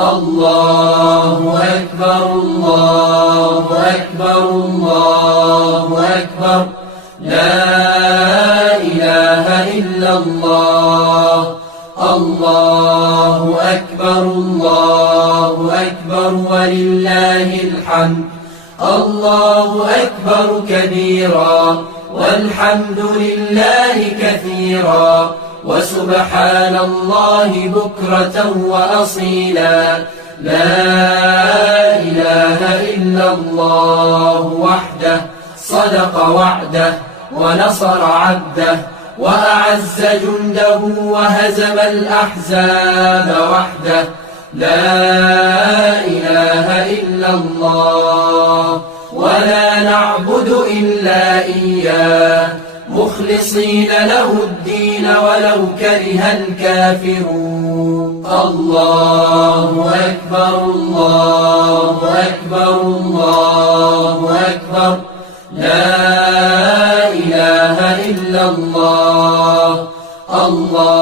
الله أكبر الله أكبر الله أكبر لا إله إلا الله الله أكبر الله أكبر ولله الحمد الله أكبر كبيرا والحمد لله كثيرا وسبحان الله بكرة وأصيلا لا إله إلا الله وحده صدق وعده ونصر عبده وأعز جنده وهزم الأحزاب وحده لا إله إلا الله ولا نعبد إلا إياه مخلصين له الدين ولو كره الكافرون الله أكبر الله أكبر الله أكبر لا إله إلا الله الله